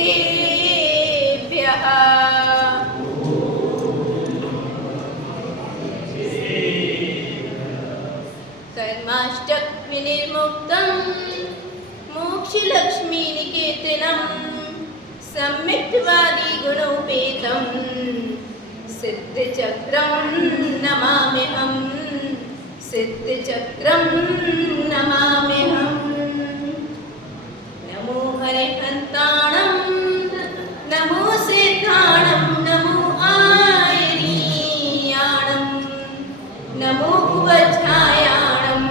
गुरुदेवेभ्यः। कर्माष्टकविनिर्मुक्तं मोक्षलक्ष्मीनिकेतनं सम्यक्त्वादि गुणोपेतं सिद्धचक्रं नमाम्यहं, सिद्धचक्रं नमाम्यहं। नमो हरिहन्ताणं, नमो सिद्धाणं, नमो आयनीयाणं, नमो उपध्यायाणं,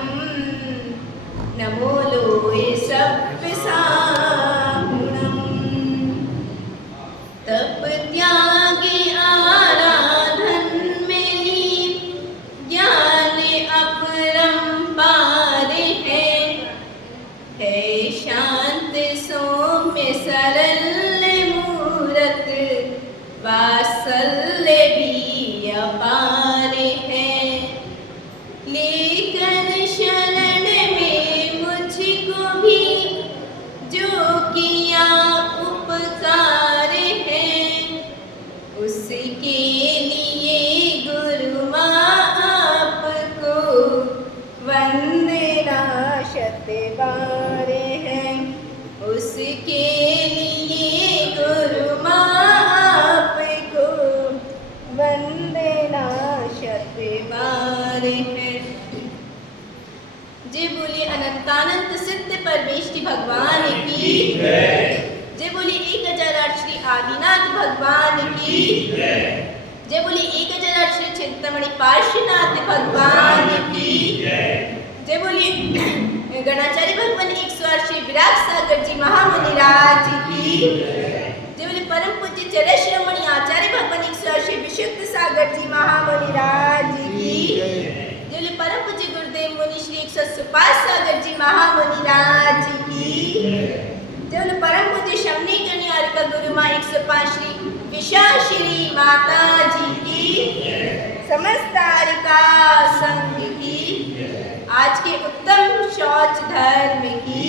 नमो लोये सव्यसागुणम्। तप त्यागे आराधन में लीन, ज्ञान अपरंपार है शांत सौम्य सरल मूरत, वात्सल्य भी अपार है। लेकिन शरण में मुझको भी जो किया उपकार है, उसके लिए गुरु माँ आपको वंदना शत बार है। उसके लिए गुरु माँ आपको वंदना शत बार है। जय बोलिए अनंतानंत सिद्ध परमेष्टि भगवान की जय। जय बोलिए 1008 श्री आदिनाथ भगवान की जय। जय बोलिए 1008 श्री चिंतामणि पार्श्वनाथ भगवान की जय। जय बोलिए गणाचार्य भगवान 108 श्री विराट सागर जी महामुनिराज की जय। बोलिए परम पूज्य चरण श्रोमणि आचार्य भगवान 108 श्री विशुद्ध सागर जी महामुनिराज की जय। बोलिए परम पूज्य गुरुदेव मुनि श्री 105 सागर जी महामुनिराज की जय। बोलिए परम पूज्य शमनी कन्यारिका गुरु माँ 105 श्री विशाश्री माता जी की समस्त तारिका संघ की आज के उत्तम शौच धर्म की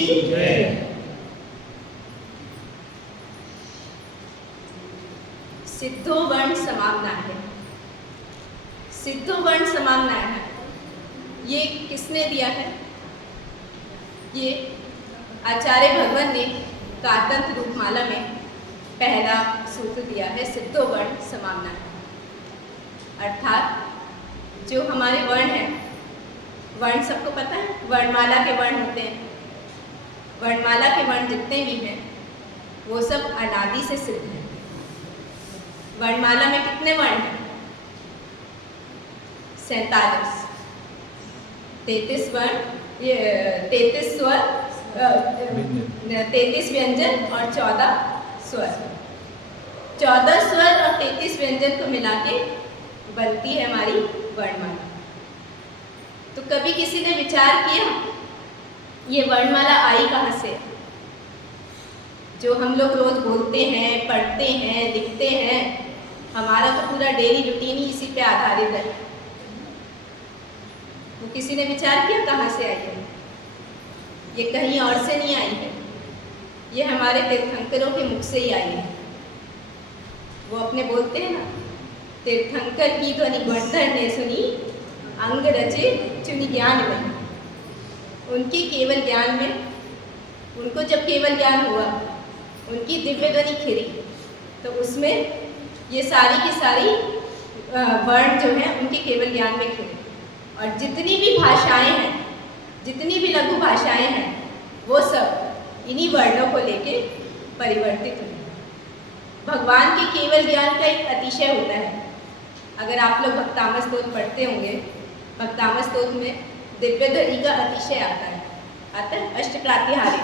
सिद्धो वर्ण समामना है। सिद्धो वर्ण समामना है, ये किसने दिया है? ये आचार्य भगवान ने कातंत्र रूपमाला में पहला सूत्र दिया है, सिद्धो वर्ण समामना है। अर्थात जो हमारे वर्ण हैं, वर्ण सबको पता है, वर्णमाला के वर्ण होते हैं। वर्णमाला के वर्ण जितने भी हैं वो सब अनादि से सिद्ध हैं। वर्णमाला में कितने वर्ण हैं? 47। 33 वर्ण, 33 स्वर, 33 व्यंजन और 14 स्वर। 14 स्वर और 33 व्यंजन को मिला के बनती है हमारी वर्णमाला। तो कभी किसी ने विचार किया ये वर्णमाला आई कहाँ से? जो हम लोग रोज बोलते हैं, पढ़ते हैं, लिखते हैं, हमारा तो पूरा डेली रूटीन ही इसी पे आधारित है। वो किसी ने विचार किया कहाँ से आई है? ये कहीं और से नहीं आई है, ये हमारे तीर्थंकरों के मुख से ही आई है। वो अपने बोलते हैं ना, तीर्थंकर की ध्वनि गुणधर ने सुनी, अंग रचे चुनि ज्ञान में। उनके केवल ज्ञान में, उनको जब केवल ज्ञान हुआ, उनकी दिव्य ध्वनि खिली, तो उसमें ये सारी की सारी वर्ण जो हैं उनके केवल ज्ञान में खिले। और जितनी भी भाषाएं हैं, जितनी भी लघु भाषाएं हैं, वो सब इन्हीं वर्णों को लेके परिवर्तित हुई। भगवान के केवल ज्ञान का एक अतिशय होता है। अगर आप लोग भक्तामृत स्तोत्र पढ़ते होंगे, भक्तामृत स्तोत्र में दिव्य ध्वनि का अतिशय आता है अष्टप्रातिहार्य।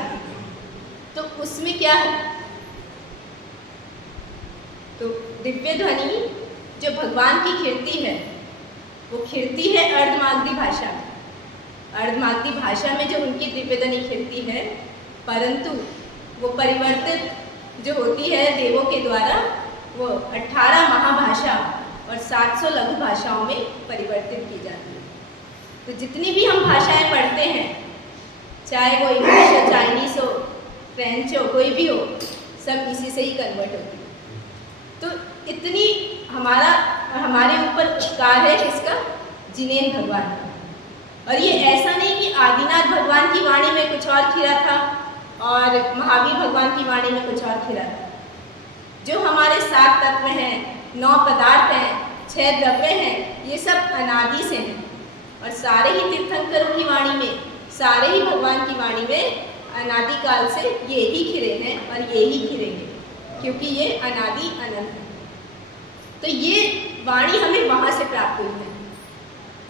तो उसमें क्या है? तो दिव्य ध्वनि जो भगवान की खिड़ती है, वो खिड़ती है अर्धमागधी भाषा में। अर्धमागधी भाषा में जो उनकी दिव्य ध्वनि खिड़ती है, परंतु वो परिवर्तित जो होती है देवों के द्वारा, वो 18 महाभाषा और 700 लघु भाषाओं में परिवर्तित की जाती है। तो जितनी भी हम भाषाएं पढ़ते हैं, चाहे वो इंग्लिश हो, चाइनीस हो, फ्रेंच हो, कोई भी हो, सब इसी से ही कन्वर्ट होती है। तो इतनी हमारे ऊपर उपकार है किसका? जिनेन भगवान का। और ये ऐसा नहीं कि आदिनाथ भगवान की वाणी में कुछ और खिला था और महावीर भगवान की वाणी में कुछ और खिला था। जो हमारे 7 तत्व हैं, 9 पदार्थ हैं, 6 द्रव्य हैं, ये सब अनादि से हैं। और सारे ही तीर्थंकरों की वाणी में, सारे ही भगवान की वाणी में अनादिकाल से ये ही खिले हैं और ये ही खिलेंगे, क्योंकि ये अनादि अनंत है। तो ये वाणी हमें वहाँ से प्राप्त हुई है।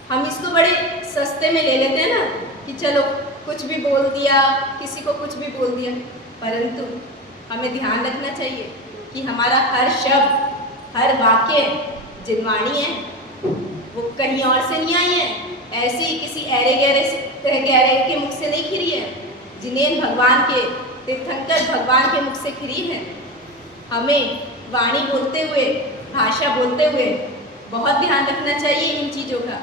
हम इसको बड़े सस्ते में ले लेते हैं ना कि चलो कुछ भी बोल दिया, किसी को कुछ भी बोल दिया, परंतु हमें ध्यान रखना चाहिए कि हमारा हर शब्द, हर वाक्य जिनवाणी है, वो कहीं और से नहीं आई है, ऐसे ही किसी ऐरे गहरे के मुख से नहीं खिरी है, जिनेन भगवान के, तीर्थंकर भगवान के मुख से खिरी है। हमें वाणी बोलते हुए, भाषा बोलते हुए बहुत ध्यान रखना चाहिए इन चीज़ों का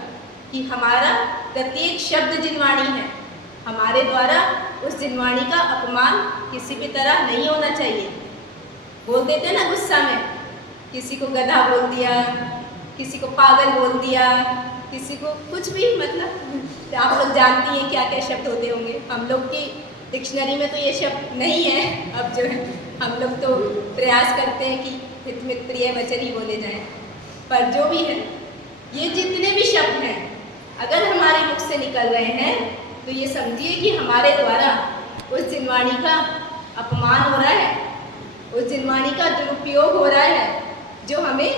कि हमारा प्रत्येक शब्द जिनवाणी है। हमारे द्वारा उस जिनवाणी का अपमान किसी भी तरह नहीं होना चाहिए। बोल देते हैं ना गुस्सा में, किसी को गधा बोल दिया, किसी को पागल बोल दिया, किसी को कुछ भी, मतलब आप लोग जानती हैं क्या क्या शब्द होते होंगे। हम लोग की डिक्शनरी में तो ये शब्द नहीं है। अब जो हम लोग तो प्रयास करते हैं कि हित मित प्रिय वचन ही बोले जाएं, पर जो भी है, ये जितने भी शब्द हैं अगर हमारे मुख से निकल रहे हैं तो ये समझिए कि हमारे द्वारा उस जिनवाणी का अपमान हो रहा है, उस जिनवाणी का दुरुपयोग हो रहा है जो हमें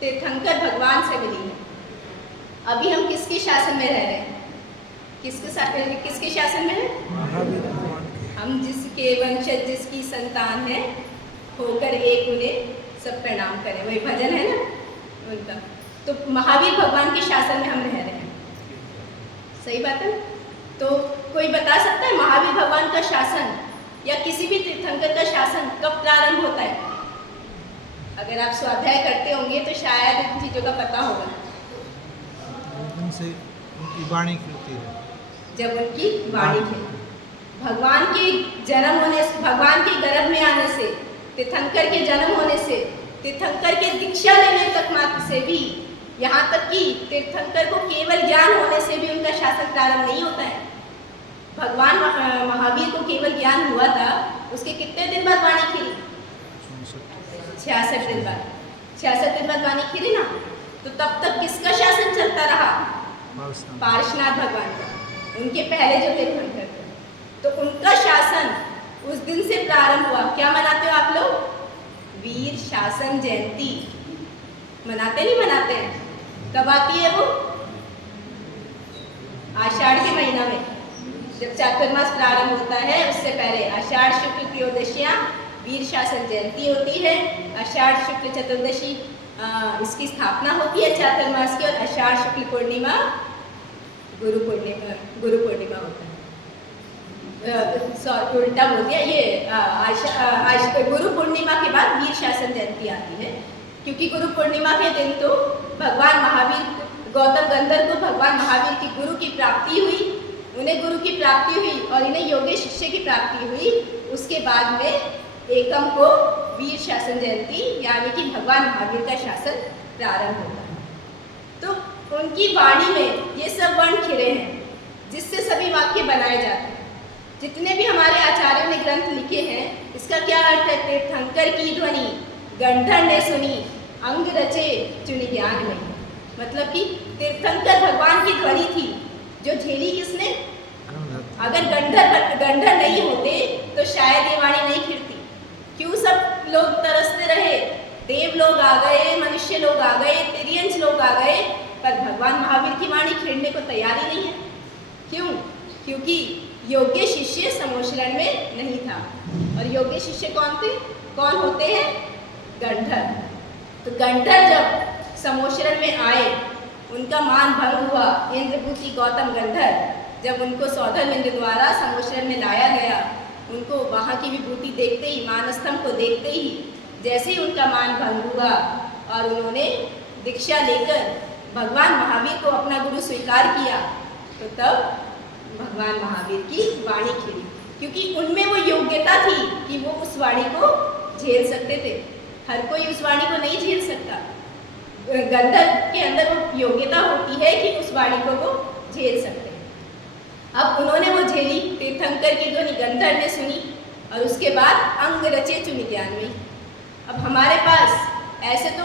तीर्थंकर भगवान से मिली है। अभी हम किसके शासन में रह रहे हैं? किसके शासन में है? हम जिसके वंशज, जिसकी संतान है, होकर एक उन्हें सब प्रणाम करें, वही भजन है ना उनका। तो महावीर भगवान के शासन में हम रह रहे हैं, सही बात है। तो कोई बता सकता है महावीर भगवान का शासन या किसी भी तीर्थंकर का शासन कब प्रारंभ होता है? अगर आप स्वाध्याय करते होंगे तो शायद इन चीज़ों का पता होगा। उनसे उनकी वाणी खुलती है, जब उनकी वाणी थी, भगवान के जन्म होने से, भगवान के गर्भ में आने से, तीर्थंकर के जन्म होने से, तीर्थंकर के दीक्षा लेने तक मात्र से भी, यहाँ तक कि तीर्थंकर को केवल ज्ञान होने से भी उनका शासन प्रारंभ नहीं होता है। भगवान महावीर को केवल ज्ञान हुआ था, उसके कितने दिन बाद वाणी खिली? 66 दिन बाद। 66 दिन बाद वाणी खिली ना, तो तब तक किसका शासन चलता रहा? पार्श्वनाथ भगवान का, उनके पहले जो तीर्थंकर थे, तो उनका शासन उस दिन से प्रारंभ हुआ। क्या मनाते हो आप लोग? वीर शासन जयंती मनाते नहीं मनाते हैं? कब आती है वो? आषाढ़ के महीना में, जब चातुर्मास प्रारंभ होता है उससे पहले आषाढ़ शुक्ल त्रयोदशियाँ वीर शासन जयंती होती है। आषाढ़ शुक्ल चतुर्दशी इसकी स्थापना होती है चातुर्मास की, और आषाढ़ शुक्ल पूर्णिमा गुरु पूर्णिमा होता है। उल्टा बोल दिया, ये गुरु पूर्णिमा के बाद वीर शासन जयंती आती है, क्योंकि गुरु पूर्णिमा के दिन तो भगवान महावीर, गौतम गंधर्व को भगवान महावीर की गुरु की प्राप्ति हुई, उन्हें गुरु की प्राप्ति हुई और इन्हें योग्य शिष्य की प्राप्ति हुई। उसके बाद में एकम को वीर शासन जयंती यानी कि भगवान महावीर का शासन प्रारंभ होता है। तो उनकी वाणी में ये सब वर्ण खिले हैं जिससे सभी वाक्य बनाए जाते हैं। जितने भी हमारे आचार्यों ने ग्रंथ लिखे हैं, इसका क्या अर्थ है? तीर्थंकर की ध्वनि गंधर्व ने सुनी, अंग रचे चुनि ज्ञान में। मतलब कि तीर्थंकर भगवान की ध्वनि थी जो झेली किसने? अगर गंधर्व नहीं होते तो शायद ये वाणी नहीं खिलती। क्यों सब लोग तरसते रहे? देव लोग आ गए, मनुष्य लोग आ गए, तिर्यंश लोग आ गए, पर भगवान महावीर की वाणी खिलने को तैयार ही नहीं है। क्यों? क्योंकि योग्य शिष्य समोशरण में नहीं था। और योग्य शिष्य कौन थे? कौन होते हैं? गंधर्व। तो गंधर्व जब समोशरण में आए, उनका मान भंग हुआ। इंद्रभूति गौतम गंधर्व जब उनको सौधर्म इंद्र द्वारा समोशरण में लाया गया, उनको वहाँ की विभूति देखते ही, मानस्तंभ को देखते ही जैसे ही उनका मान भंग हुआ और उन्होंने दीक्षा लेकर भगवान महावीर को अपना गुरु स्वीकार किया, तो तब भगवान महावीर की वाणी खिली, क्योंकि उनमें वो योग्यता थी कि वो उस वाणी को झेल सकते थे। हर कोई उस वाणी को नहीं झेल सकता। गंधर्व के अंदर वो योग्यता होती है कि उस वाणी को वो झेल सकते हैं। अब उन्होंने वो झेली, तीर्थंकर की ध्वनि गंधर्व ने सुनी और उसके बाद अंग रचे चुनि ज्ञानमयी। अब हमारे पास ऐसे तो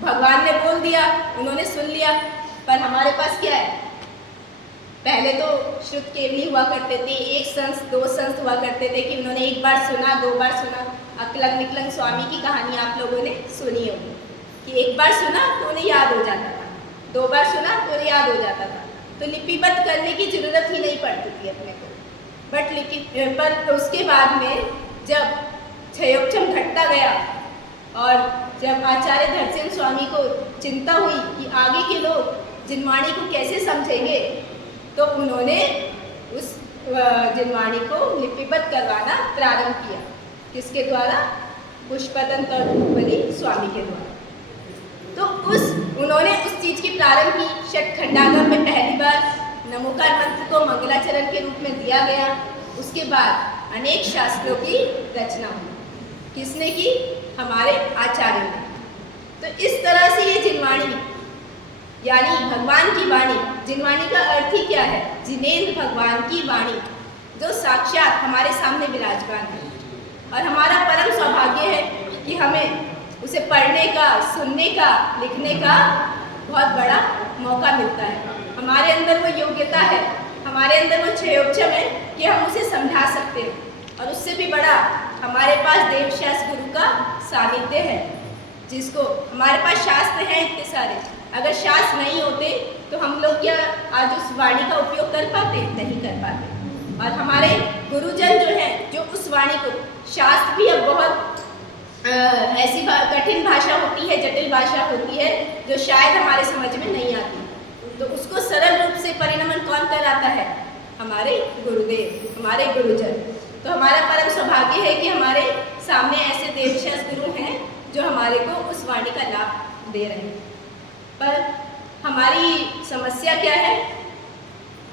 भगवान ने बोल दिया, उन्होंने सुन लिया, पर हमारे पास क्या है? पहले तो श्रुत केवली हुआ करते थे, एक संस दो संस हुआ करते थे कि उन्होंने एक बार सुना, दो बार सुना। अकलंग निकलंग स्वामी की कहानी आप लोगों ने सुनी होगी कि एक बार सुना तो उन्हें याद हो जाता था, दो बार सुना तो उन्हें याद हो जाता था, तो लिपिबद्ध करने की जरूरत ही नहीं पड़ती थी अपने को। पर उसके बाद में जब क्षयोक्षम घटता गया और जब आचार्य धरसेन स्वामी को चिंता हुई कि आगे के लोग जिनवाणी को कैसे समझेंगे, तो उन्होंने उस जिनवाणी को लिपिबद्ध करवाना प्रारंभ किया। किसके द्वारा? पुष्पदंत और धूपबली स्वामी के द्वारा। तो उन्होंने उस चीज की प्रारंभ की। षटखंडागम में पहली बार नमोकार मंत्र को मंगलाचरण के रूप में दिया गया। उसके बाद अनेक शास्त्रों की रचना हुई। किसने की? हमारे आचार्य ने। तो इस तरह से ये जिनवाणी यानी भगवान की वाणी, जिनवाणी का अर्थ ही क्या है? जिनेंद्र भगवान की वाणी, जो साक्षात हमारे सामने विराजमान है। और हमारा परम सौभाग्य है कि हमें उसे पढ़ने का, सुनने का, लिखने का बहुत बड़ा मौका मिलता है। हमारे अंदर वो योग्यता है, हमारे अंदर वो क्षयोक्षम है कि हम उसे समझा सकते हैं। और उससे भी बड़ा हमारे पास देवशास्त्र गुरु का सानिध्य है, जिसको हमारे पास शास्त्र हैं इतने सारे। अगर शास्त्र नहीं होते तो हम लोग क्या आज उस वाणी का उपयोग कर पाते? नहीं कर पाते। और हमारे गुरुजन जो हैं, जो उस वाणी को, शास्त्र भी अब बहुत ऐसी कठिन भाषा होती है, जटिल भाषा होती है, जो शायद हमारे समझ में नहीं आती, तो उसको सरल रूप से परिणमन कौन कराता है? हमारे गुरुदेव, हमारे गुरुजन। तो हमारा परम सौभाग्य है कि हमारे सामने ऐसे देवशास्त्र गुरु हैं जो हमारे को उस वाणी का लाभ दे रहे हैं। पर हमारी समस्या क्या है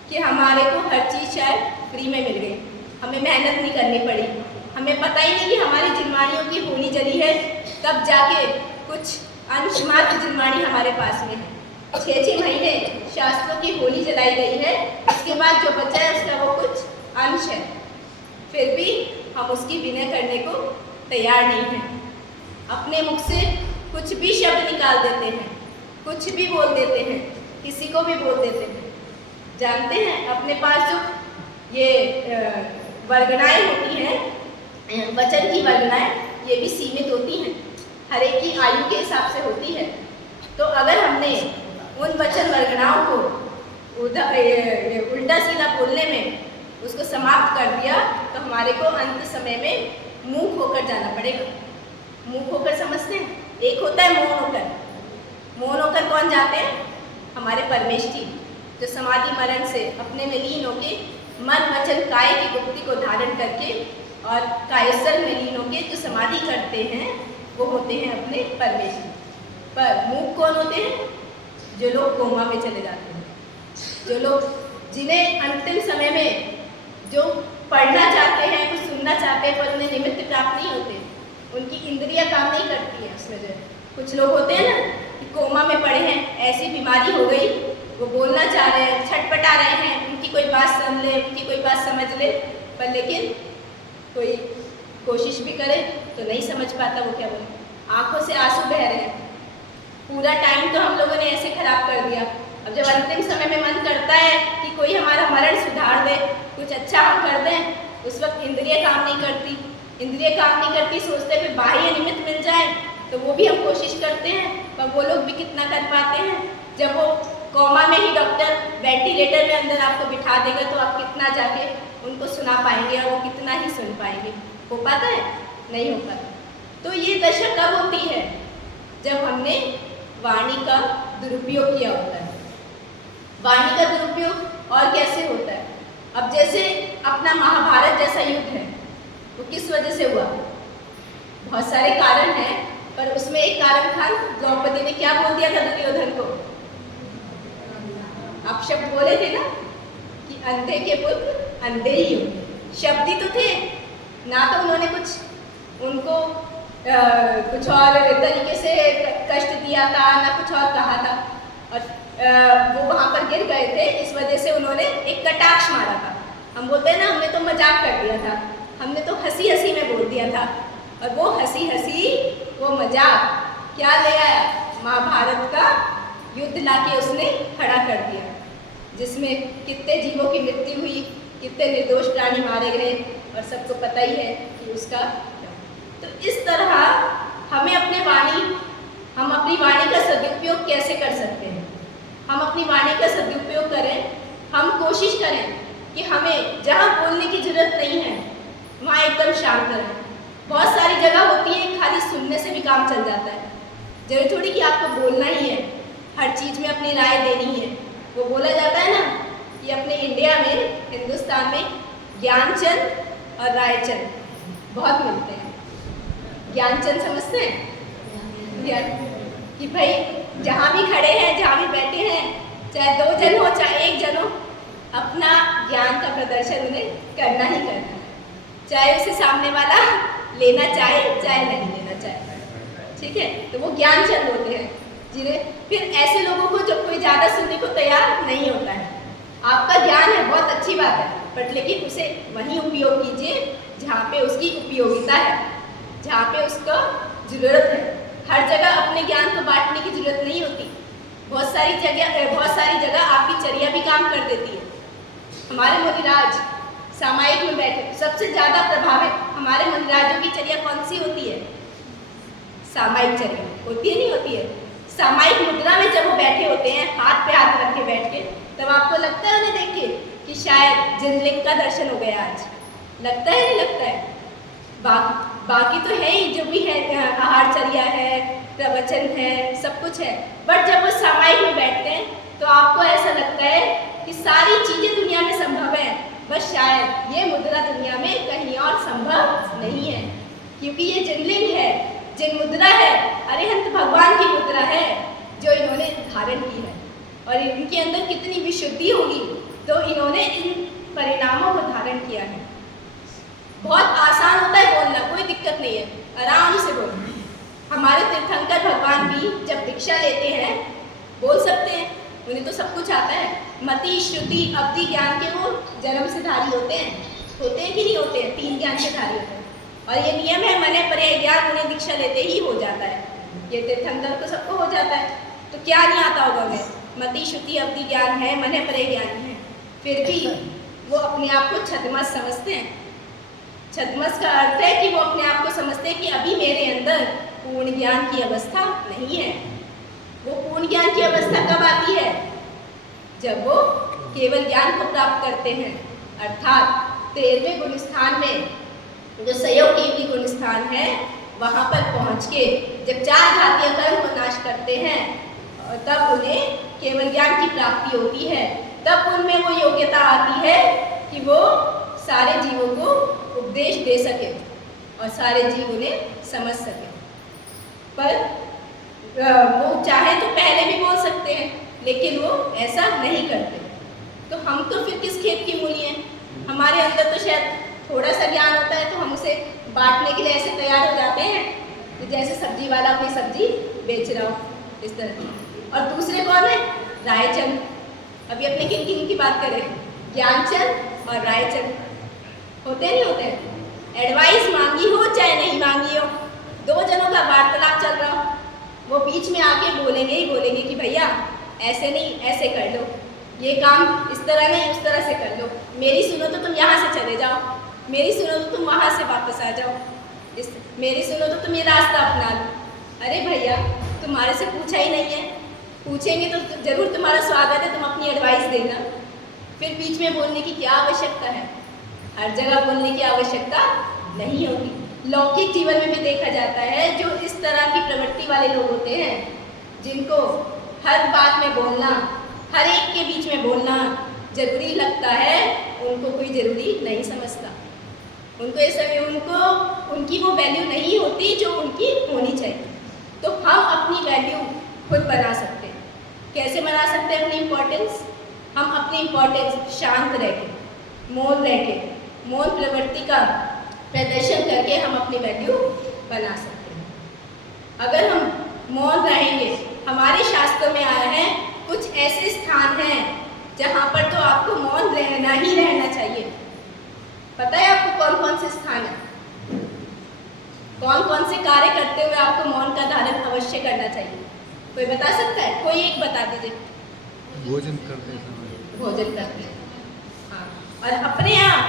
कि हमारे को हर चीज़ शायद फ्री में मिल गई, हमें मेहनत नहीं करनी पड़ी। हमें पता ही नहीं कि हमारी जिनवाणियों की होली जली है, तब जाके कुछ अंश मात्र जिनवाणी हमारे पास में है। 6-6 महीने शास्त्रों की होली जलाई गई है, उसके बाद जो बचा है उसका वो कुछ अंश है। फिर भी हम उसकी विनय करने को तैयार नहीं हैं। अपने मुख से कुछ भी शब्द निकाल देते हैं, कुछ भी बोल देते हैं, किसी को भी बोल देते हैं। जानते हैं अपने पास जो ये वर्गणाएं होती हैं, वचन की वर्गणाएं, ये भी सीमित होती हैं, हर एक की आयु के हिसाब से होती है। तो अगर हमने उन वचन वर्गणाओं को उल्टा सीधा बोलने में उसको समाप्त कर दिया, तो हमारे को अंत समय में मूक होकर जाना पड़ेगा। मूक होकर समझते हैं? एक होता है मौन होकर। मौन होकर कौन जाते हैं? हमारे परमेश जी, जो समाधि मरण से अपने में लीन होके मन वचन काया की गुप्ति को धारण करके और कायस्थल में लीन होके जो समाधि करते हैं, वो होते हैं अपने परमेश जी। पर मूक कौन होते हैं? जो लोग कोमा में चले जाते हैं, जो लोग जिन्हें अंतिम समय में जो पढ़ना चाहते हैं, कुछ सुनना चाहते हैं, पर उन्हें निमित्त प्राप्त नहीं होते, उनकी इंद्रियां काम नहीं करती हैं। उसमें जो कुछ लोग होते हैं ना कि कोमा में पड़े हैं, ऐसी बीमारी हो गई, वो बोलना चाह रहे हैं, छटपटा रहे हैं, उनकी कोई बात सुन ले, उनकी कोई बात समझ ले, पर लेकिन कोई कोशिश भी करे तो नहीं समझ पाता वो क्या बोले। आंखों से आंसू बह रहे हैं। पूरा टाइम तो हम लोगों ने ऐसे खराब कर दिया। अब जब अंतिम समय में मन करता है कि कोई हमारा मरण सुधार दे, कुछ अच्छा हम कर दें, उस वक्त इंद्रिय काम नहीं करती। इंद्रिय काम नहीं करती, सोचते हैं बाह्य निमित्त मिल जाए, तो वो भी हम कोशिश करते हैं, पर वो लोग भी कितना कर पाते हैं। जब वो कोमा में ही डॉक्टर वेंटिलेटर में अंदर आपको बिठा देगा, तो आप कितना जाके उनको सुना पाएंगे और वो कितना ही सुन पाएंगे? हो पाता है? नहीं हो पाता। तो ये दशा कब होती है? जब हमने वाणी का दुरुपयोग किया होता है। वाणी का दुरुपयोग और कैसे होता है? अब जैसे अपना महाभारत जैसा युद्ध है, वो किस वजह से हुआ? बहुत सारे कारण हैं, पर उसमें एक कारण था, द्रौपदी ने क्या बोल दिया था दुर्योधन को? आप शब्द बोले थे ना कि अंधे के पुत्र अंधे ही हो। शब्द ही तो थे ना, तो उन्होंने कुछ उनको कुछ और तरीके से कष्ट दिया था, ना कुछ और कहा था। और वो वहाँ पर गिर गए थे, इस वजह से उन्होंने एक कटाक्ष मारा था। हम बोलते हैं ना, हमने तो मजाक कर दिया था, हमने तो हंसी हंसी में बोल दिया था। और वो हंसी हंसी, वो मजाक क्या ले आया? महाभारत का युद्ध लाके उसने खड़ा कर दिया, जिसमें कितने जीवों की मृत्यु हुई, कितने निर्दोष प्राणी मारे गए, और सबको पता ही है कि उसका। तो इस तरह हम अपनी वाणी का सदुपयोग कैसे कर सकते हैं? हम अपनी वाणी का सदुपयोग करें, हम कोशिश करें कि हमें जहाँ बोलने की जरूरत नहीं है वहाँ एकदम शांत रहें। बहुत सारी जगह होती है खाली सुनने से भी काम चल जाता है, जरूरी थोड़ी कि आपको बोलना ही है, हर चीज़ में अपनी राय देनी है। वो बोला जाता है ना कि अपने इंडिया में, हिंदुस्तान में ज्ञानचंद और रायचंद बहुत मिलते हैं। ज्ञानचंद समझते हैं कि भाई जहाँ भी खड़े हैं, जहाँ भी बैठे हैं, चाहे 2 जन हो चाहे 1 जन हो, अपना ज्ञान का प्रदर्शन उन्हें करना ही करना है, चाहे उसे सामने वाला लेना चाहे चाहे नहीं लेना चाहे। ठीक है, तो वो ज्ञानचंद होते हैं, जिन्हें फिर ऐसे लोगों को जब कोई ज़्यादा सुनने को तैयार नहीं होता है, आपका ज्ञान है बहुत अच्छी बात है, बट लेकिन उसे वहीं उपयोग कीजिए जहाँ पे उसकी उपयोगिता है, जहाँ पे उसको ज़रूरत है। हर जगह अपने ज्ञान को बांटने की जरूरत नहीं होती। बहुत सारी जगह आपकी चर्या भी काम कर देती है। हमारे मुनिराज सामायिक में बैठे, सबसे ज़्यादा प्रभावित हमारे मुनिराजों की चर्या कौन सी होती है? सामायिक चर्या होती है, नहीं होती है? सामायिक मुद्रा में जब वो बैठे होते हैं, हाथ पे हाथ रख के बैठ के, तब आपको लगता है उन्हें देख के कि शायद जिनलिंग का दर्शन हो गया आज? लगता है, नहीं लगता है? बाकी तो है ही, जो भी है, आहारचर्या है, प्रवचन है, सब कुछ है, बट जब वो सामायिक में बैठते हैं तो आपको ऐसा लगता है कि सारी चीज़ें दुनिया में संभव है, बस शायद ये मुद्रा दुनिया में कहीं और संभव नहीं है, क्योंकि ये जिनलिंग है, जिन मुद्रा है, अरिहंत भगवान की मुद्रा है जो इन्होंने धारण की है। और इनके अंदर कितनी विशुद्धि होगी तो इन्होंने इन परिणामों को धारण किया है। बहुत आसान होता है बोलना, कोई दिक्कत नहीं है, आराम से बोलना। हमारे तीर्थंकर भगवान भी जब दीक्षा लेते हैं बोल सकते हैं, उन्हें तो सब कुछ आता है। मति, श्रुति, अवधि ज्ञान के वो जन्म से धारी होते हैं कि नहीं होते हैं? 3 ज्ञान से धारी होते हैं, और ये नियम है, मने पर्याय ज्ञान उन्हें दीक्षा लेते ही हो जाता है। ये तीर्थंकर को सबको हो जाता है, तो क्या नहीं आता होगा उन्हें? मति, श्रुति, अवधि ज्ञान है, मने पर्याय ज्ञान है, फिर भी वो अपने आप को छद्मस समझते हैं। छद्मस का अर्थ है कि वो अपने आप को समझते हैं कि अभी मेरे अंदर पूर्ण ज्ञान की अवस्था नहीं है। वो पूर्ण ज्ञान की अवस्था कब आती है? जब वो केवल ज्ञान को प्राप्त करते हैं, अर्थात 13वें गुण स्थान में जो सहयोग केवली गुण स्थान है, वहाँ पर पहुँच के जब 4 घातीय कर्म को नाश करते हैं, तब उन्हें केवल ज्ञान की प्राप्ति होती है। तब उनमें वो योग्यता आती है कि वो सारे जीवों को उपदेश दे सके और सारे जीव उन्हें समझ सके। पर वो चाहे तो पहले भी बोल सकते हैं, लेकिन वो ऐसा नहीं करते। तो हम तो फिर किस खेत की मूली हैं? हमारे अंदर तो शायद थोड़ा सा ज्ञान होता है, तो हम उसे बांटने के लिए ऐसे तैयार हो जाते हैं तो जैसे सब्जी वाला अपनी सब्जी बेच रहा हो, इस तरह की। और दूसरे कौन है? रायचंद। अभी अपने किन किन की बात करें? ज्ञानचंद और रायचंद। होते नहीं होते? एडवाइस मांगी हो चाहे नहीं मांगी हो, 2 जनों का वार्तालाप चल रहा हो, वो बीच में आके बोलेंगे ही बोलेंगे कि भैया ऐसे नहीं, ऐसे कर लो, ये काम इस तरह नहीं उस तरह से कर लो, मेरी सुनो तो तुम यहाँ से चले जाओ, मेरी सुनो तो तुम वहाँ से वापस आ जाओ, मेरी सुनो तो तुम ये रास्ता अपना लो। अरे भैया, तुम्हारे से पूछा ही नहीं है, पूछेंगे तो जरूर तुम्हारा स्वागत है, तुम अपनी एडवाइस देना। फिर बीच में बोलने की क्या आवश्यकता है? हर जगह बोलने की आवश्यकता नहीं होती। लौकिक जीवन में भी देखा जाता है, जो इस तरह की प्रवृत्ति वाले लोग होते हैं, जिनको हर बात में बोलना, हर एक के बीच में बोलना जरूरी लगता है, उनको कोई ज़रूरी नहीं समझता। उनको इस समय उनकी वो वैल्यू नहीं होती जो उनकी होनी चाहिए। तो हम अपनी वैल्यू खुद बना सकते हैं। कैसे बना सकते हैं अपनी इम्पोर्टेंस? हम अपनी इम्पोर्टेंस शांत रह के, मौन प्रवृत्ति का प्रदर्शन करके हम अपनी वैल्यू बना सकते हैं। अगर हम मौन रहेंगे, हमारे शास्त्रों में आया है कुछ ऐसे स्थान हैं जहाँ पर तो आपको मौन रहना ही रहना चाहिए। पता है आपको कौन कौन से स्थान है? कौन कौन से कार्य करते हुए आपको मौन का धारण अवश्य करना चाहिए? कोई बता सकता है? कोई एक बता दीजिए। भोजन करते समय। भोजन करते हैं, हाँ। और अपने यहाँ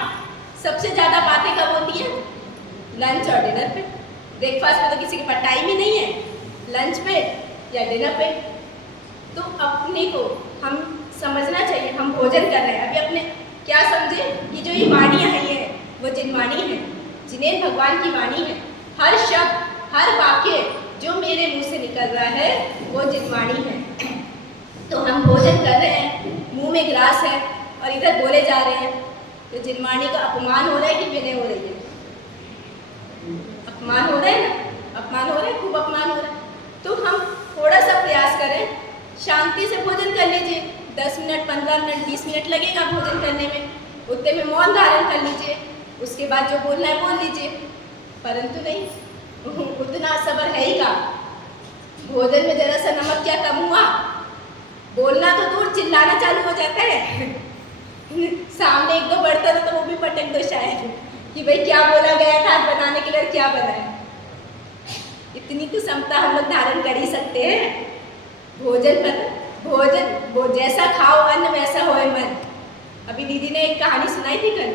सबसे ज़्यादा बातें कब होती हैं? लंच और डिनर पे। ब्रेकफास्ट में तो किसी के पास टाइम ही नहीं है, लंच पे या डिनर पे। तो अपने को हम समझना चाहिए हम भोजन कर रहे हैं। अभी अपने क्या समझे कि जो ये वाणियाँ हैं ये वो जिनवाणी है, जिन्हें भगवान की वाणी है। हर शब्द, हर वाक्य जो मेरे मुंह से निकल रहा है वो जिनवाणी है। तो हम भोजन कर रहे हैं, मुंह में ग्लास है और इधर बोले जा रहे हैं, तो जिनवाणी का अपमान हो रहा है कि विनय हो रही है? अपमान हो रहा है ना, अपमान हो रहा है, खूब अपमान हो रहा है। तो हम थोड़ा सा प्रयास करें, शांति से भोजन कर लीजिए। 10 मिनट, 15 मिनट, 20 मिनट लगेगा भोजन करने में, उतने में मौन धारण कर लीजिए। उसके बाद जो बोलना है बोल लीजिए। परंतु नहीं, उतना सब्र है ही का। भोजन में जरा सा नमक क्या कम हुआ, बोलना तो दूर, चिल्लाना चालू हो जाता है। सामने एक दो बर्तन तो वो भी पटक दो शायद कि भाई क्या बोला गया था बनाने के लिए, क्या बना है। इतनी तो क्षमता हम लोग धारण कर ही सकते हैं। भोजन वो जैसा खाओ अन्न वैसा होए मन। अभी दीदी ने एक कहानी सुनाई थी कल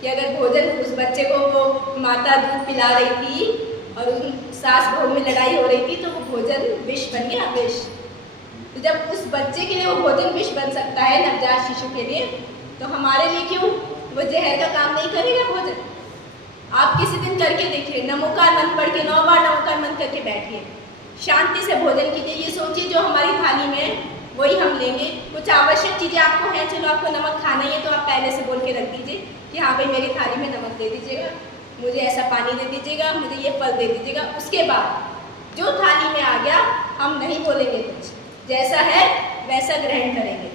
कि अगर भोजन, उस बच्चे को वो माता दूध पिला रही थी और उन सास बहू में लड़ाई हो रही थी, तो वो भोजन विष बन गया, विष। तो जब उस बच्चे के लिए वो भोजन विष बन सकता है, नवजात शिशु के लिए, तो हमारे लिए क्यों वो जहर का काम नहीं करेगा भोजन? आप किसी दिन करके देखिए, नमोकार मंत्र पढ़ के 9 बार नमोकार मंत्र करके बैठिए, शांति से भोजन कीजिए। ये सोचिए जो हमारी थाली में वही हम लेंगे। कुछ आवश्यक चीज़ें आपको हैं, चलो आपको नमक खाना ही है तो आप पहले से बोल के रख दीजिए कि हाँ भाई मेरी थाली में नमक दे दीजिएगा, मुझे ऐसा पानी दे दीजिएगा, मुझे ये फल दे दीजिएगा। उसके बाद जो थाली में आ गया हम नहीं बोलेंगे, कुछ जैसा है वैसा ग्रहण करेंगे।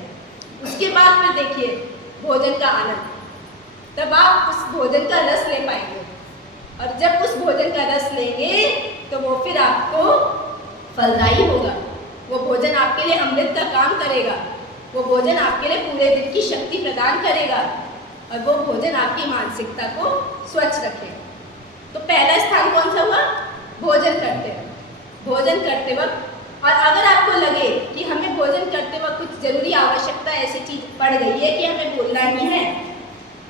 उसके बाद फिर देखिए भोजन का आनंद, तब आप उस भोजन का रस ले पाएंगे। और जब उस भोजन का रस लेंगे तो वो फिर आपको फलदायी होगा। वो भोजन आपके लिए अमृत का काम करेगा। वो भोजन आपके लिए पूरे दिन की शक्ति प्रदान करेगा और वो भोजन आपकी मानसिकता को स्वच्छ रखेगा। तो पहला स्थान कौन सा हुआ? भोजन करते वक्त। भोजन करते वक्त, और अगर आपको लगे कि हमें भोजन करते वक्त कुछ जरूरी आवश्यकता ऐसी चीज पड़ गई है कि हमें बोलना ही है,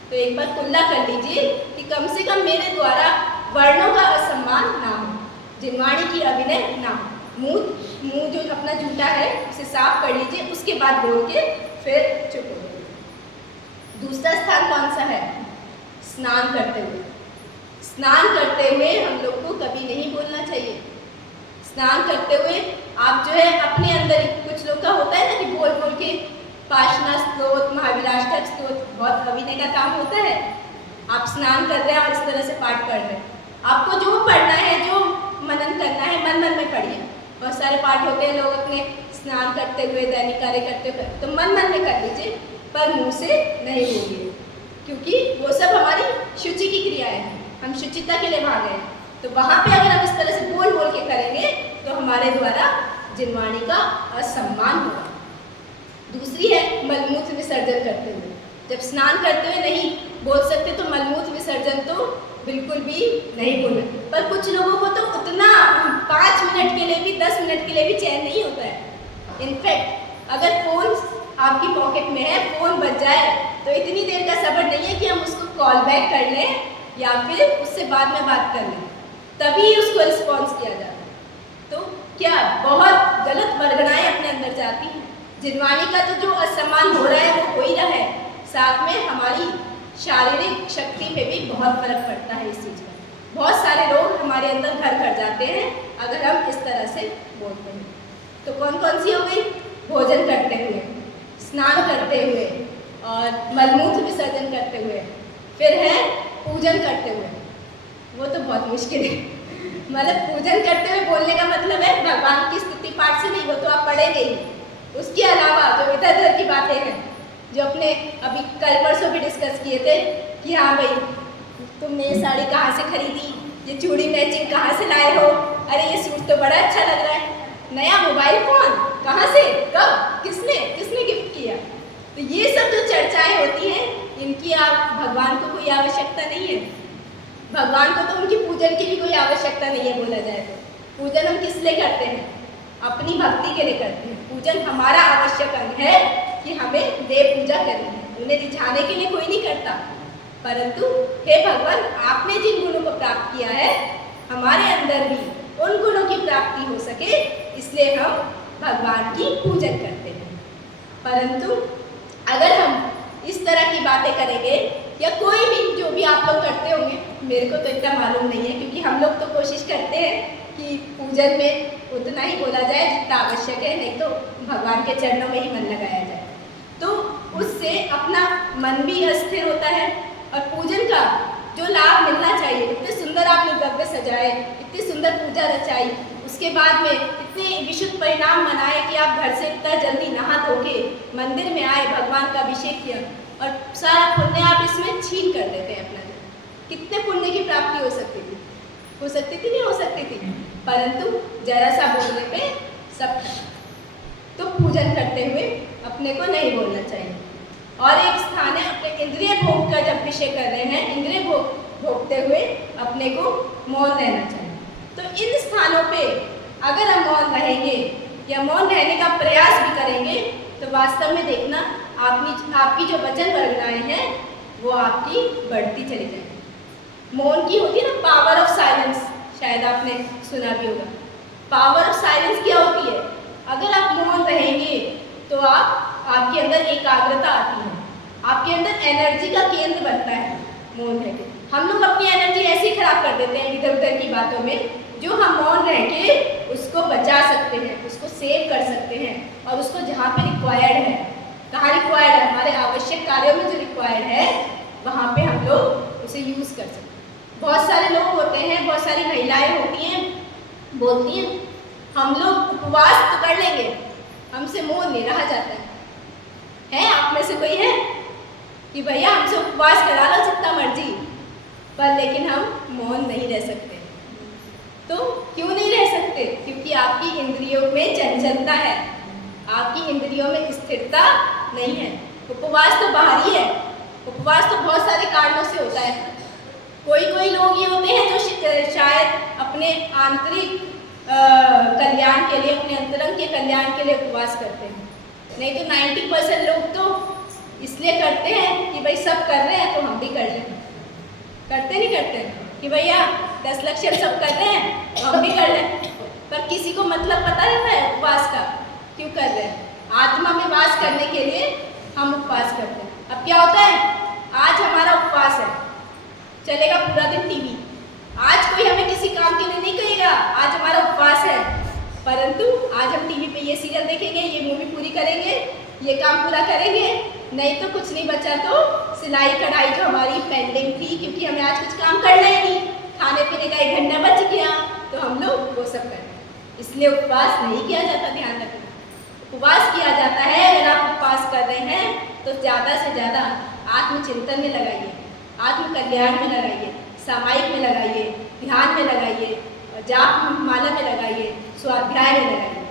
तो एक बार कुल्ला कर लीजिए कि कम से कम मेरे द्वारा वर्णों का असम्मान ना हो, जिनवाणी की अभिनय ना हो। मुंह जो अपना जूठा है उसे साफ कर लीजिए, उसके बाद बोल के फिर चुप हो जाइए। दूसरा स्थान कौन सा है? स्नान करते हुए। स्नान करते हुए हम लोग को कभी नहीं बोलना चाहिए। स्नान करते हुए आप जो है अपने अंदर, कुछ लोग का होता है ना कि बोल बोल के पाशना स्तोत्र, महाविलाष्टक स्तोत्र, बहुत अभिनय का काम होता है। आप स्नान कर रहे हैं और इस तरह से पाठ पढ़ रहे हैं। आपको जो पढ़ना है, जो मनन करना है, मन मन में पढ़िए। बहुत सारे पाठ होते हैं, लोग अपने स्नान करते हुए, दैनिक कार्य करते हुए, तो मन मन में कर लीजिए, पर मुंह से नहीं बोलिए, क्योंकि वो सब हमारी शुचि की क्रियाएं हैं। हम शुचिता के लिए वहाँ गए, तो वहाँ पे अगर हम इस तरह से बोल बोल के करेंगे तो हमारे द्वारा जिनवाणी का असम्मान होगा। दूसरी है मलमूत्र विसर्जन करते हुए। जब स्नान करते हुए नहीं बोल सकते तो मलमूत्र विसर्जन तो बिल्कुल भी नहीं बोलना। पर कुछ लोगों को तो उतना 5 मिनट के लिए भी, 10 मिनट के लिए भी चैन नहीं होता है। इनफैक्ट अगर फ़ोन आपकी पॉकेट में है, फ़ोन बज जाए तो इतनी देर का सब्र नहीं है कि हम उसको कॉल बैक कर लें या फिर उससे बाद में बात कर लें, तभी उसको रिस्पॉन्स किया जाता है। तो क्या बहुत गलत वर्गणाएँ अपने अंदर जाती हैं। जिनवाणी का तो जो असम्मान हो रहा है वो हो ही रहा है, साथ में हमारी शारीरिक शक्ति पे भी बहुत फर्क पड़ता है इस चीज़ का। बहुत सारे रोग हमारे अंदर घर कर जाते हैं अगर हम इस तरह से बोलते हैं। तो कौन कौन सी हो गई? भोजन करते हुए, स्नान करते हुए और मलमूत्र विसर्जन करते हुए। फिर है पूजन करते हुए। वो तो बहुत मुश्किल है, मतलब पूजन करते हुए बोलने का मतलब है भगवान की स्तुति पाठ से नहीं, वो तो आप पढ़ेंगे ही। उसके अलावा जो इधर उधर की बातें हैं, जो अपने अभी कल परसों भी डिस्कस किए थे कि हाँ भाई तुमने ये साड़ी कहाँ से खरीदी, ये चूड़ी मैचिंग कहाँ से लाए हो, अरे ये सूट तो बड़ा अच्छा लग रहा है, नया मोबाइल फोन, कहाँ से, कब, किसने किसने गिफ्ट किया। तो ये सब जो चर्चाएं होती हैं, इनकी आप भगवान को कोई आवश्यकता नहीं है। भगवान को तो उनकी पूजन की भी कोई आवश्यकता नहीं है। बोला जाए तो पूजन हम किस लिए करते हैं? अपनी भक्ति के लिए करते हैं। पूजन हमारा आवश्यक अंग है कि हमें देव पूजा करनी है, उन्हें रिझाने के लिए कोई नहीं करता। परंतु हे भगवान, आपने जिन गुणों को प्राप्त किया है, हमारे अंदर भी उन गुणों की प्राप्ति हो सके, इसलिए हम भगवान की पूजन करते हैं। परंतु अगर हम इस तरह की बातें करेंगे, या कोई भी जो भी आप लोग करते होंगे, मेरे को तो इतना मालूम नहीं है, क्योंकि हम लोग तो कोशिश करते हैं कि पूजन में उतना ही बोला जाए जितना आवश्यक है, नहीं तो भगवान के चरणों में ही मन लगाया जाए। तो उससे अपना मन भी अस्थिर होता है, और पूजन का जो लाभ मिलना चाहिए, इतने सुंदर आपने द्रव्य सजाए, इतनी सुंदर पूजा रचाई, उसके बाद में इतने विशुद्ध परिणाम मनाए कि आप घर से इतना जल्दी नहा धो के मंदिर में आए, भगवान का अभिषेक किया, और सारा पुण्य आप इसमें छीन कर देते हैं अपना। कितने पुण्य की प्राप्ति हो सकती थी? हो सकती थी, नहीं हो सकती थी? परंतु जरा सा बोलने पे सब खत्म। तो पूजन करते हुए अपने को नहीं बोलना चाहिए। और एक स्थान है, अपने इंद्रिय भोग का जब विषय कर रहे हैं, इंद्रिय भोग भोगते हुए अपने को मौन रहना चाहिए। तो इन स्थानों पे अगर हम मौन रहेंगे या मौन रहने का प्रयास भी करेंगे, तो वास्तव में देखना आपकी जो वचन वर्गनाएं हैं वो आपकी बढ़ती चली जाएगी। मौन की होती है ना पावर ऑफ साइलेंस, शायद आपने सुना भी होगा। पावर ऑफ साइलेंस क्या होती है? अगर आप मौन रहेंगे तो आपके अंदर एकाग्रता आती है, आपके अंदर एनर्जी का केंद्र बनता है मौन रह के। हम लोग अपनी एनर्जी ऐसे ही खराब कर देते हैं इधर उधर की बातों में, जो हम मौन रह के उसको बचा सकते हैं, उसको सेव कर सकते हैं, और उसको जहाँ पे रिक्वायर्ड है, कहाँ रिक्वायर्ड है, हमारे आवश्यक कार्यों में जो रिक्वायर्ड है, वहाँ पे हम लोग उसे यूज़ कर सकते हैं। बहुत सारे लोग होते हैं, बहुत सारी महिलाएं होती हैं, बोलती हैं हम लोग उपवास तो कर लेंगे, हमसे मौन नहीं रहा जाता है। आप में से कोई है कि भैया हमसे उपवास करा लो जितना मर्जी, पर लेकिन हम मौन नहीं रह सकते। तो क्यों नहीं रह सकते? क्योंकि आपकी इंद्रियों में चंचलता है, आपकी इंद्रियों में स्थिरता नहीं है। उपवास तो बाहरी है, उपवास तो बहुत सारे कारणों से होता है। कोई लोग ये होते हैं जो शायद अपने आंतरिक कल्याण के लिए, अपने अंतरंग के कल्याण के लिए उपवास करते हैं। नहीं तो 90% लोग तो इसलिए करते हैं कि भाई सब कर रहे हैं तो हम भी कर लें। करते नहीं करते कि भैया 10 लक्षण सब कर रहे हैं तो हम भी कर लें। पर किसी को मतलब पता रहता है उपवास का क्यों कर रहे हैं? आत्मा में वास करने के लिए हम उपवास करते हैं। अब क्या होता है, आज हमारा उपवास है, चलेगा पूरा दिन टीवी। आज कोई हमें किसी काम के लिए नहीं कहेगा, आज हमारा उपवास है, परंतु आज हम टीवी पे ये सीरियल देखेंगे, ये मूवी पूरी करेंगे, ये काम पूरा करेंगे। नहीं तो कुछ नहीं बचा तो सिलाई कढ़ाई जो हमारी पेंडिंग थी, क्योंकि हमें आज कुछ काम करना ही नहीं, खाने पीने का 1 घंटा बच गया, तो हम लोग वो सब करते हैं। इसलिए उपवास नहीं किया जाता, ध्यान रखना। उपवास किया जाता है, अगर आप उपवास कर रहे हैं तो ज़्यादा से ज़्यादा आत्मचिंतन में लगाइए, आत्म कल्याण में लगाइए, सामायिक में लगाइए, ध्यान में लगाइए, जाप माला में लगाइए, स्वाध्याय में लगाइए।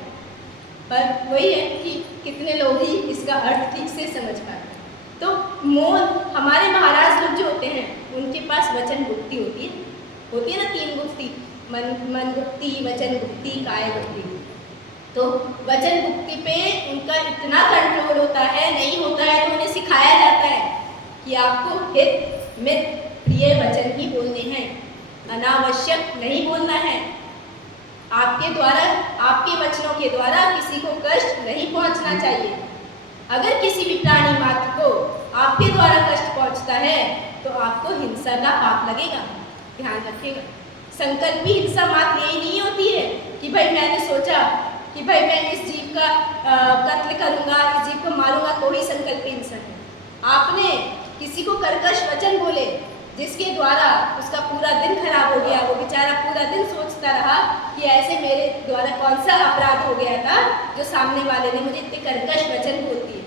पर वही है कि कितने लोग ही इसका अर्थ ठीक से समझ पाते हैं। तो मौन, हमारे महाराज लोग जो होते हैं उनके पास वचन गुप्ति होती है ना, 3 गुप्ति, मन गुप्ति, वचन गुप्ति, काय गुप्ति। तो वचन गुप्ति पे उनका इतना कंट्रोल होता है, नहीं होता है तो उन्हें सिखाया जाता है कि आपको हित मित प्रिय वचन ही बोलने हैं, अनावश्यक नहीं बोलना है। आपके द्वारा, आपके वचनों के द्वारा किसी को कष्ट नहीं पहुंचना चाहिए। अगर किसी भी प्राणी मात्र को आपके द्वारा कष्ट पहुंचता है तो आपको हिंसा का पाप लगेगा, ध्यान रखिएगा। संकल्प भी हिंसा मात्र यही नहीं होती है कि भाई मैंने सोचा कि भाई मैं इस जीव का कत्ल करूंगा, इस जीव को मारूंगा, तो ही संकल्प हिंसा है। आपने किसी को कर्कश वचन बोले जिसके द्वारा उसका पूरा दिन खराब हो गया, वो बेचारा पूरा दिन सोचता रहा कि ऐसे मेरे द्वारा कौन सा अपराध हो गया था जो सामने वाले ने मुझे इतने कर्कश वचन बोल दिए।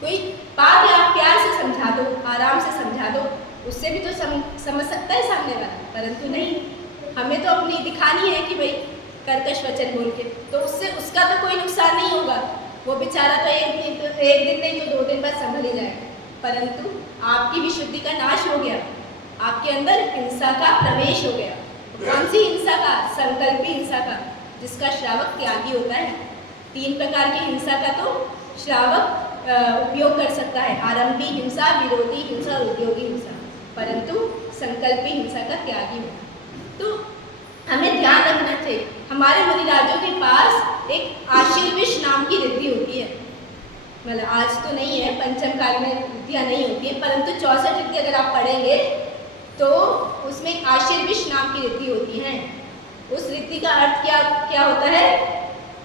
कोई बात आप प्यार से समझा दो, आराम से समझा दो, उससे भी तो समझ सकता है सामने वाला, परंतु नहीं। हमें तो अपनी दिखानी है कि भाई कर्कश वचन बोल के, तो उससे उसका तो कोई नुकसान नहीं होगा, वो बेचारा तो एक दिन नहीं तो 2 दिन बाद संभल ही जाएगा, परंतु आपकी विशुद्धि का नाश हो गया, आपके अंदर हिंसा का प्रवेश हो गया। कौन सी हिंसा का? संकल्पी हिंसा का, जिसका श्रावक त्यागी होता है। 3 प्रकार की हिंसा का तो श्रावक उपयोग कर सकता है, आरंभी हिंसा, विरोधी हिंसा और उद्योगी हिंसा, परंतु संकल्पी हिंसा का त्यागी होगा। तो हमें ध्यान रखना चाहिए, हमारे मुनिराजों के पास एक आशीर्विश नाम की रिद्धि होती है, मतलब आज तो नहीं है, पंचम काल में रिद्धियाँ नहीं होती है, परंतु 64 रिद्धि अगर आप पढ़ेंगे तो उसमें एक आशीर्विश नाम की रिद्धि होती है। उस रिद्धि का अर्थ क्या होता है?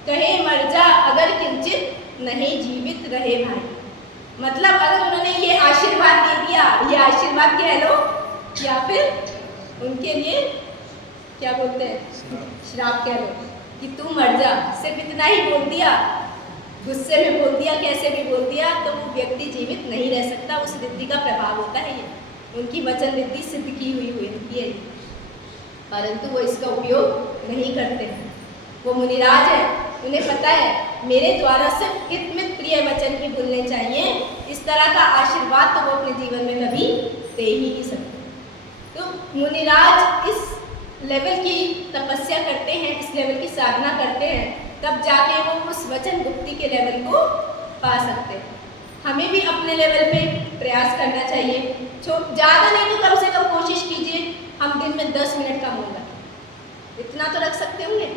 कहे मर जा अगर किंचित नहीं जीवित रहे भाई। मतलब अगर उन्होंने ये आशीर्वाद दे दिया, ये आशीर्वाद कह लो, या फिर उनके लिए क्या बोलते हैं, श्राप कह लो कि तू मर जा, सिर्फ इतना ही बोल दिया, गुस्से में बोल दिया, कैसे भी बोल दिया, तो वो व्यक्ति जीवित नहीं रह सकता। उस रिद्धि का प्रभाव होता है ये, उनकी वचन रिद्धि सिद्ध की हुई है, परंतु वो इसका उपयोग नहीं करते हैं। वो मुनिराज है, उन्हें पता है मेरे द्वारा सिर्फ हितमित प्रिय वचन ही बोलने चाहिए, इस तरह का आशीर्वाद तो वो अपने जीवन में कभी दे ही नहीं सकते। तो मुनिराज इस लेवल की तपस्या करते हैं, इस लेवल की साधना करते हैं, तब जाके वो उस वचन गुप्ति के लेवल को पा सकते हैं। हमें भी अपने लेवल पे प्रयास करना चाहिए, ज़्यादा नहीं तो कम से कम कोशिश कीजिए हम दिन में 10 मिनट का मौन रखें, इतना तो रख सकते होंगे।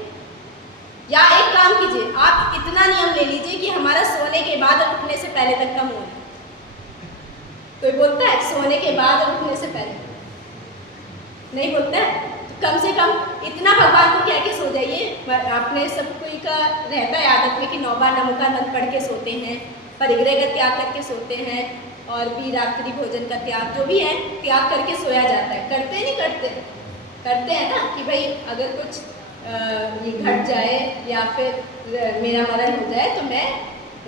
या एक काम कीजिए, आप इतना नियम ले लीजिए कि हमारा सोने के बाद और उठने से पहले तक का मौन है। कोई बोलता है सोने के बाद और उठने से पहले? नहीं बोलता है। कम से कम इतना भगवान को कह के सो जाइए। आपने सब कोई का रहता है आदत में कि 9 बार नमोकार मंत्र पढ़ के सोते हैं, परिग्रह का त्याग करके सोते हैं, और भी रात्रि भोजन का त्याग, जो भी है त्याग करके सोया जाता है। करते नहीं करते? करते हैं ना कि भाई अगर कुछ ये घट जाए या फिर मेरा मरण हो जाए तो मैं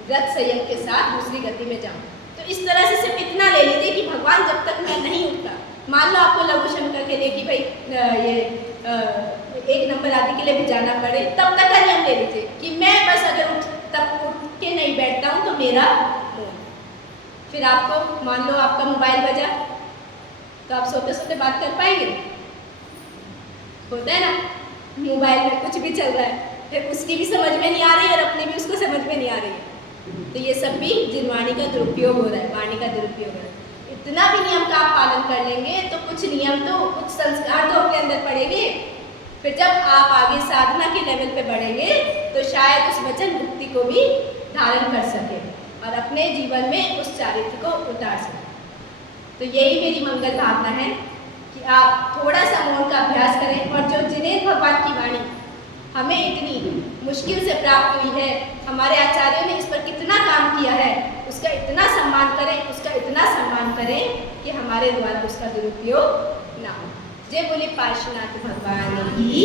व्रत संयम के साथ दूसरी गति में जाऊँ। तो इस तरह से सिर्फ इतना ले लीजिए कि भगवान जब तक मैं नहीं उठता, मान लो आपको लघु शंकर के लिए कि भाई ये 1 नंबर आदि के लिए भी जाना पड़े, तब तक का नियम ले लीजिए कि मैं बस अगर तब उठ के नहीं बैठता हूँ तो मेरा मौन। फिर आपको मान लो आपका मोबाइल बजा तो आप सोते सोते बात कर पाएंगे? होता है ना, मोबाइल में कुछ भी चल रहा है, फिर उसकी भी समझ में नहीं आ रही और अपनी भी उसको समझ में नहीं आ रही है, तो ये सब भी जिनवाणी का दुरुपयोग हो रहा है, वाणी का दुरुपयोग हो रहा है। इतना भी नियम का आप पालन कर लेंगे तो कुछ नियम तो, कुछ संस्कार तो अपने अंदर पड़ेंगे। फिर जब आप आगे साधना के लेवल पे बढ़ेंगे तो शायद उस वचन मुक्ति को भी धारण कर सके और अपने जीवन में उस चारित्र को उतार सके। तो यही मेरी मंगल भावना है कि आप थोड़ा सा मौन का अभ्यास करें, और जो जिनेन्द्र भगवान की वाणी हमें इतनी मुश्किल से प्राप्त हुई है, हमारे आचार्यों ने इस पर कितना काम किया है, उसका इतना सम्मान करें, उसका इतना सम्मान करें कि हमारे द्वारा उसका दुरुपयोग ना हो। जय बोले पार्श्वनाथ भगवान की।